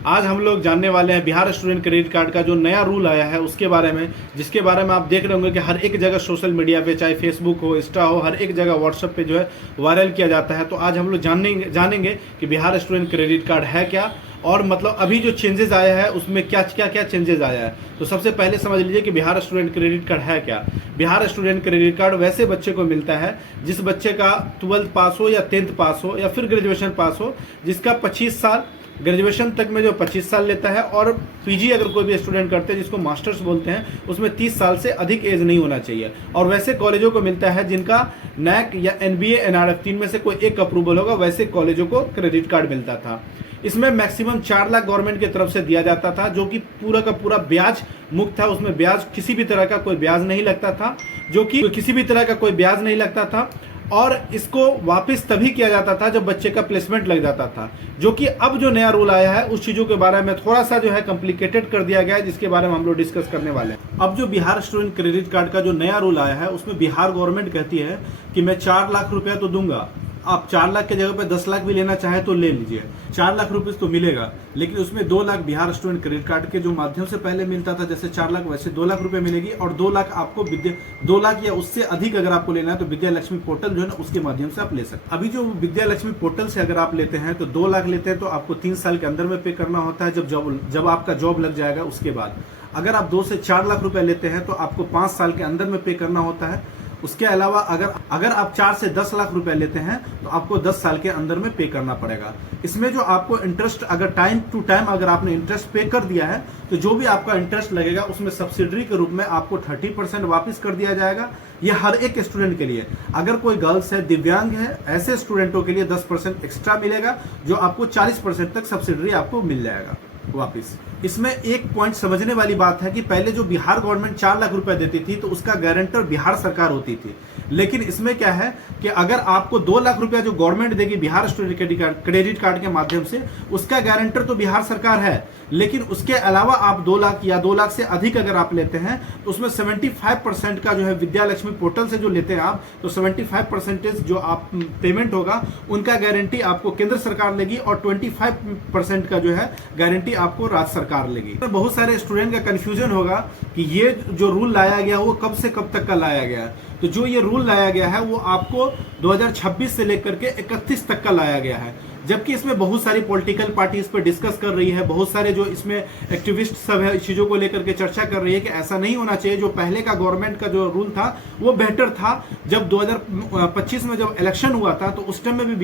आज हम लोग जानने वाले हैं बिहार स्टूडेंट क्रेडिट कार्ड का जो नया रूल आया है उसके बारे में, जिसके बारे में आप देख रहे होंगे कि हर एक जगह सोशल मीडिया पे, चाहे फेसबुक हो, इंस्टा हो, हर एक जगह व्हाट्सएप पे जो है वायरल किया जाता है। तो आज हम लोग जानेंगे कि बिहार स्टूडेंट क्रेडिट कार्ड है क्या, और मतलब अभी जो चेंजेस आया है उसमें क्या क्या चेंजेस आया है। तो सबसे पहले समझ लीजिए कि बिहार स्टूडेंट क्रेडिट कार्ड है क्या। बिहार स्टूडेंट क्रेडिट कार्ड वैसे बच्चे को मिलता है जिस बच्चे का 12th पास हो या 10th पास हो या फिर ग्रेजुएशन पास हो, जिसका 25 साल, ग्रेजुएशन तक में जो 25 साल लेता है, और पीजी अगर कोई भी स्टूडेंट करते हैं जिसको मास्टर्स बोलते हैं, उसमें 30 साल से अधिक एज नहीं होना चाहिए। और वैसे कॉलेजों को मिलता है जिनका नैक या एनबीए एनआरएफ 3 में से कोई एक अप्रूवल होगा, वैसे कॉलेजों को क्रेडिट कार्ड मिलता था। इसमें मैक्सिमम 4 लाख गवर्नमेंट की तरफ से दिया जाता था, जो कि पूरा का पूरा ब्याज मुक्त था। उसमें ब्याज किसी भी तरह का कोई ब्याज नहीं लगता था, और इसको वापस तभी किया जाता था जब बच्चे का प्लेसमेंट लग जाता था। जो कि अब जो नया रूल आया है उस चीजों के बारे में थोड़ा सा जो है कॉम्प्लिकेटेड कर दिया गया है, जिसके बारे में हम लोग डिस्कस करने वाले हैं। अब जो बिहार स्टूडेंट क्रेडिट कार्ड का जो नया रूल आया है उसमें बिहार गवर्नमेंट कहती है कि मैं 4 लाख रुपया तो दूंगा, आप 4 लाख के जगह पे 10 लाख भी लेना चाहे तो ले लीजिए। 4 लाख रुपए तो मिलेगा, लेकिन उसमें 2 lakh Bihar student credit card के जो माध्यम से पहले मिलता था, जैसे 4 लाख वैसे 2 लाख रुपए मिलेगी, और 2 लाख आपको 2 लाख या उससे अधिक अगर आपको लेना है तो विद्या लक्ष्मी पोर्टल जो है ना उसके माध्यम से आप ले सकते हैं। अभी जो विद्या लक्ष्मी पोर्टल से अगर आप लेते हैं तो 2 लाख लेते हैं तो आपको 3 साल के अंदर में पे करना होता है, जब आपका जॉब लग जाएगा उसके बाद। अगर आप 2 से 4 लाख रुपए लेते हैं तो आपको 5 साल के अंदर में पे करना होता है। उसके अलावा अगर आप 4 से 10 लाख रुपए लेते हैं तो आपको 10 साल के अंदर में पे करना पड़ेगा। इसमें जो आपको इंटरेस्ट, अगर टाइम टू टाइम अगर आपने इंटरेस्ट पे कर दिया है तो जो भी आपका इंटरेस्ट लगेगा उसमें सब्सिडी के रूप में आपको 30% वापस कर दिया जाएगा। यह हर एक स्टूडेंट के लिए, अगर कोई गर्ल्स है, दिव्यांग है, ऐसे स्टूडेंटों के लिए 10% एक्स्ट्रा मिलेगा, जो आपको 40% तक सब्सिडी आपको मिल जाएगा वापिस। इसमें एक पॉइंट समझने वाली बात है कि पहले जो बिहार गवर्नमेंट 4 लाख रुपए देती थी तो उसका गारंटर बिहार सरकार होती थी, लेकिन इसमें क्या है कि अगर आपको 2 लाख रुपया जो गवर्नमेंट देगी बिहार स्टूडेंट क्रेडिट कार्ड के माध्यम से, उसका गारंटर तो बिहार सरकार है, लेकिन उसके अलावा आप 2 लाख या 2 लाख से अधिक अगर आप लेते हैं तो उसमें 75% का जो है विद्या लक्ष्मी पोर्टल से जो लेते हैं आप, तो 75% जो आप पेमेंट होगा उनका गारंटी आपको केंद्र सरकार लेगी, और 25% का जो है गारंटी आपको राज्य सरकार लेगी। तो बहुत सारे स्टूडेंट का कंफ्यूजन होगा कि ये जो रूल लाया गया वो कब से कब तक का लाया गया है। तो जो ये रूल लाया गया है वो आपको 2026 से लेकर के 31 तक का लाया गया है, जबकि इसमें बहुत सारी पॉलिटिकल पार्टी इस पर डिस्कस कर रही है, बहुत सारे जो इसमें एक्टिविस्ट सब है इस चीजों को लेकर के चर्चा कर रही है कि ऐसा नहीं होना चाहिए। जो पहले का गवर्नमेंट का जो रूल था वो बेहतर था। जब 2025 में जब इलेक्शन हुआ था तो उस टाइम में भी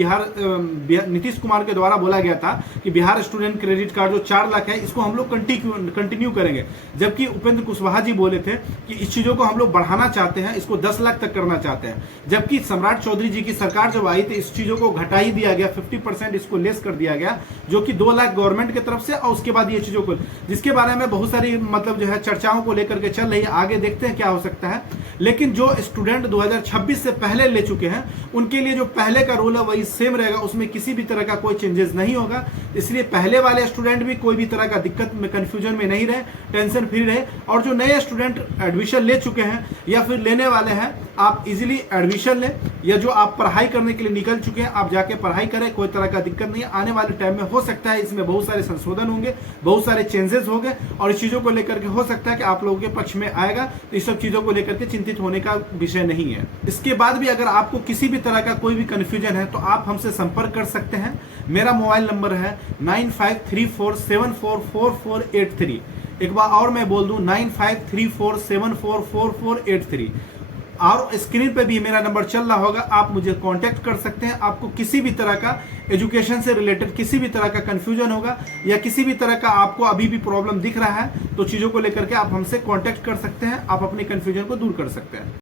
नीतीश कुमार के द्वारा बोला गया था कि बिहार स्टूडेंट क्रेडिट कार्ड जो 4 लाख है इसको हम लोग कंटिन्यू करेंगे, जबकि उपेंद्र कुशवाहा जी बोले थे कि इस चीजों को हम लोग बढ़ाना चाहते हैं, इसको 10 लाख तक करना चाहते हैं। जबकि सम्राट चौधरी जी की सरकार जब आई तो इस चीजों को घटा ही दिया गया, 50% इसको लेस कर दिया गया, जो कि 2 लाख गवर्नमेंट की तरफ से, और उसके बाद ये चीजों को, जिसके बारे में बहुत सारी मतलब जो है चर्चाओं को लेकर के चल रही है, आगे देखते हैं क्या हो सकता है। लेकिन जो स्टूडेंट 2026 से पहले ले चुके हैं उनके लिए जो पहले का रूल है वही सेम रहेगा, उसमें किसी भी तरह का कोई चेंजेस नहीं होगा। इसलिए पहले वाले स्टूडेंट भी कोई भी तरह का दिक्कत में, कंफ्यूजन में नहीं रहे, टेंशन फ्री रहे। और जो नए स्टूडेंट एडमिशन ले चुके हैं या फिर लेने वाले हैं, आप इजीली एडमिशन लें, या जो आप पढ़ाई करने के लिए निकल चुके हैं आप जाके पढ़ाई करें, कोई तरह का दिक्कत नहीं है। आने वाले टाइम में हो सकता है इसमें बहुत सारे संशोधन होंगे, बहुत सारे चेंजेस होंगे, और इस चीजों को लेकर के हो सकता है कि आप लोगों के पक्ष में आएगा। तो इस सब चीजों को लेकर के चिंतित होने का विषय नहीं है। इसके बाद भी अगर आपको किसी भी तरह का कोई भी कंफ्यूजन है तो आप हमसे संपर्क कर सकते हैं। मेरा मोबाइल नंबर है 9534744483। एक बार और मैं बोल दूं, 9534744483। और स्क्रीन पे भी मेरा नंबर चल रहा होगा, आप मुझे कांटेक्ट कर सकते हैं। आपको किसी भी तरह का एजुकेशन से रिलेटेड किसी भी तरह का कंफ्यूजन होगा, या किसी भी तरह का आपको अभी भी प्रॉब्लम दिख रहा है, तो चीजों को लेकर के आप हमसे कांटेक्ट कर सकते हैं, आप अपने कंफ्यूजन को दूर कर सकते हैं।